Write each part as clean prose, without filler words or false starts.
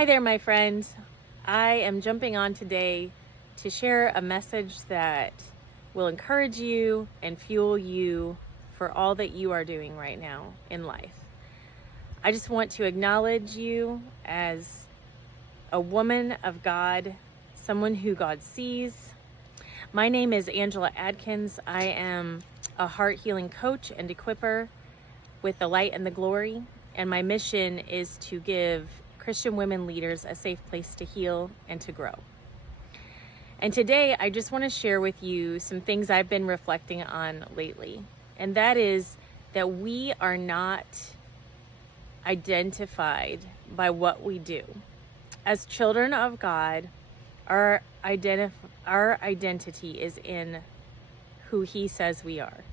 Hi there, my friend. I am jumping on today to share a message that will encourage you and fuel you for all that you are doing right now in life. I just want to acknowledge you as a woman of God, someone who God sees. My name is Angela Adkins. I am a heart healing coach and equipper with the light and the glory, and my mission is to give Christian women leaders a safe place to heal and to grow. And today I just want to share with you some things I've been reflecting on lately. And that is that we are not identified by what we do. As children of God, our identity is in who He says we are.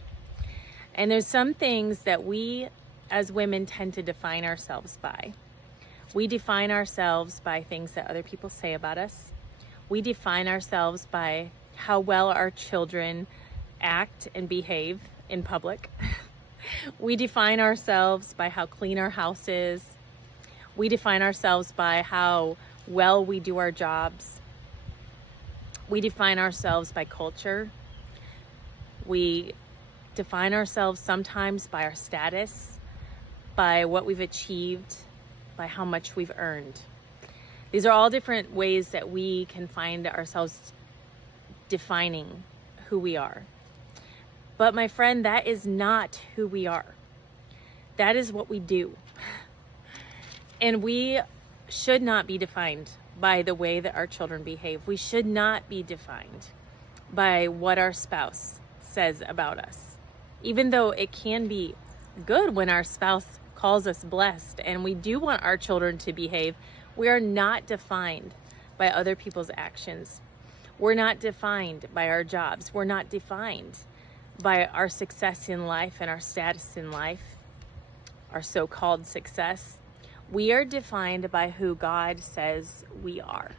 And there's some things that we as women tend to define ourselves by. We define ourselves by things that other people say about us. We define ourselves by how well our children act and behave in public. We define ourselves by how clean our house is. We define ourselves by how well we do our jobs. We define ourselves by culture. We define ourselves sometimes by our status, by what we've achieved, by how much we've earned. These are all different ways that we can find ourselves defining who we are. But my friend, that is not who we are. That is what we do. And we should not be defined by the way that our children behave. We should not be defined by what our spouse says about us. Even though it can be good when our spouse calls us blessed and we do want our children to behave, we are not defined by other people's actions. We're not defined by our jobs. We're not defined by our success in life and our status in life, our so-called success. We are defined by who God says we are.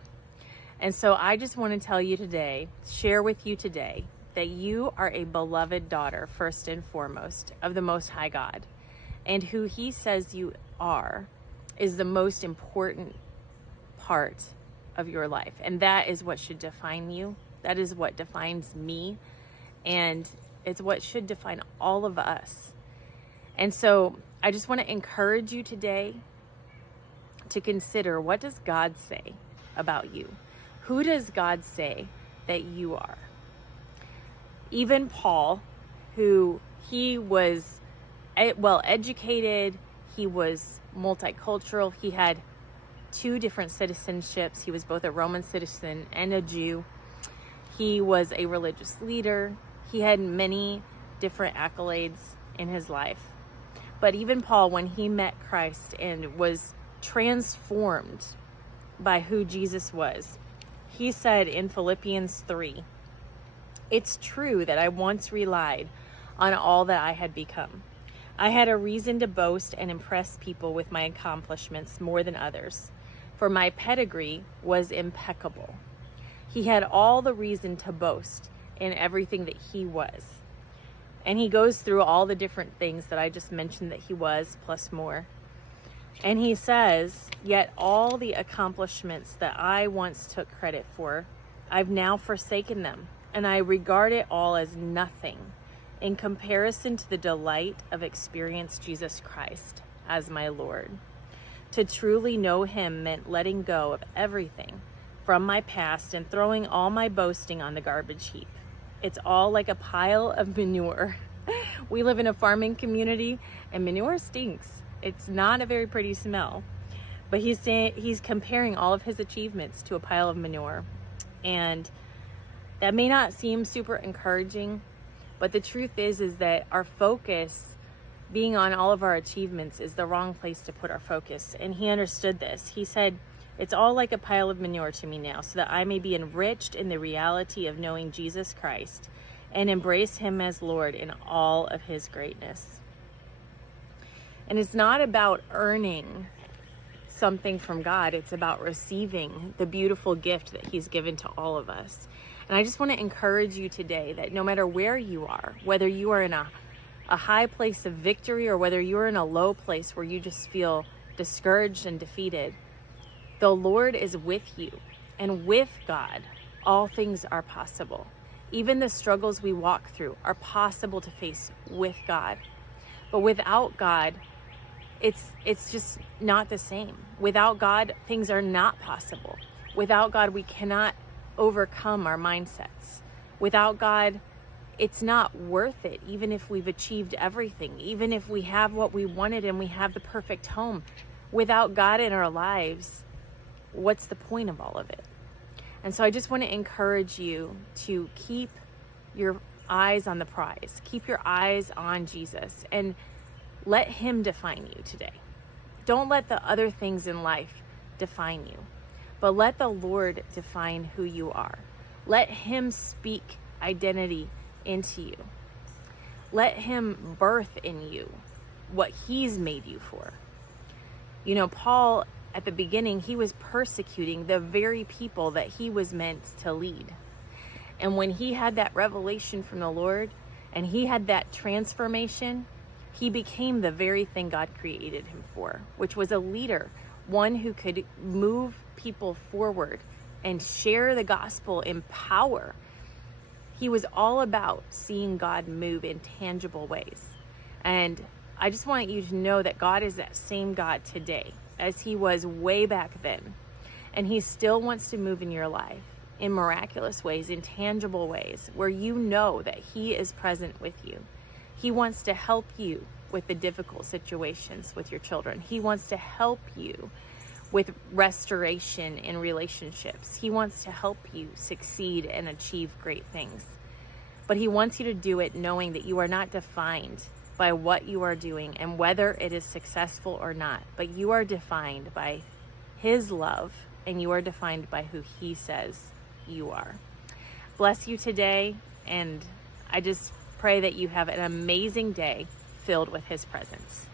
And so I just want to tell you today, share with you today, that you are a beloved daughter, first and foremost, of the Most High God. And who He says you are is the most important part of your life. And that is what should define you. That is what defines me. And it's what should define all of us. And so I just want to encourage you today to consider, what does God say about you? Who does God say that you are? Even Paul, who he was well educated, he was multicultural, he had 2 different citizenships. He was both a Roman citizen and a Jew. He was a religious leader. He had many different accolades in his life. But even Paul, when he met Christ and was transformed by who Jesus was, he said in Philippians 3, "It's true that I once relied on all that I had become. I had a reason to boast and impress people with my accomplishments more than others, for my pedigree was impeccable." He had all the reason to boast in everything that he was. And he goes through all the different things that I just mentioned that he was, plus more. And he says, "Yet all the accomplishments that I once took credit for, I've now forsaken them, and I regard it all as nothing in comparison to the delight of experiencing Jesus Christ as my Lord. To truly know Him meant letting go of everything from my past and throwing all my boasting on the garbage heap. It's all like a pile of manure." We live in a farming community, and manure stinks. It's not a very pretty smell. But he's comparing all of his achievements to a pile of manure. And that may not seem super encouraging, but the truth is that our focus being on all of our achievements is the wrong place to put our focus. And he understood this. He said, "It's all like a pile of manure to me now, so that I may be enriched in the reality of knowing Jesus Christ and embrace Him as Lord in all of His greatness." And it's not about earning something from God. It's about receiving the beautiful gift that He's given to all of us. And I just want to encourage you today that no matter where you are, whether you are in a high place of victory or whether you're in a low place where you just feel discouraged and defeated, The Lord is with you, and with God, all things are possible. Even the struggles we walk through are possible to face with God. But without God, it's just not the same. Without God, things are not possible. Without God, we cannot overcome our mindsets. Without God, it's not worth it, even if we've achieved everything, even if we have what we wanted and we have the perfect home. Without God in our lives, what's the point of all of it? And so I just want to encourage you to keep your eyes on the prize. Keep your eyes on Jesus and let him define you today. Don't let the other things in life define you, but let the Lord define who you are. Let him speak identity into you. Let him birth in you what he's made you for. You know, Paul, at the beginning, he was persecuting the very people that he was meant to lead. And when he had that revelation from the Lord and he had that transformation, he became the very thing God created him for, which was a leader, one who could move people forward and share the gospel in power. He was all about seeing God move in tangible ways. And I just want you to know that God is that same God today as he was way back then. And he still wants to move in your life in miraculous ways, in tangible ways, where you know that he is present with you. He wants to help you with the difficult situations with your children. He wants to help you with restoration in relationships. He wants to help you succeed and achieve great things. But he wants you to do it knowing that you are not defined by what you are doing and whether it is successful or not, but you are defined by his love and you are defined by who he says you are. Bless you today, and I just pray that you have an amazing day filled with his presence.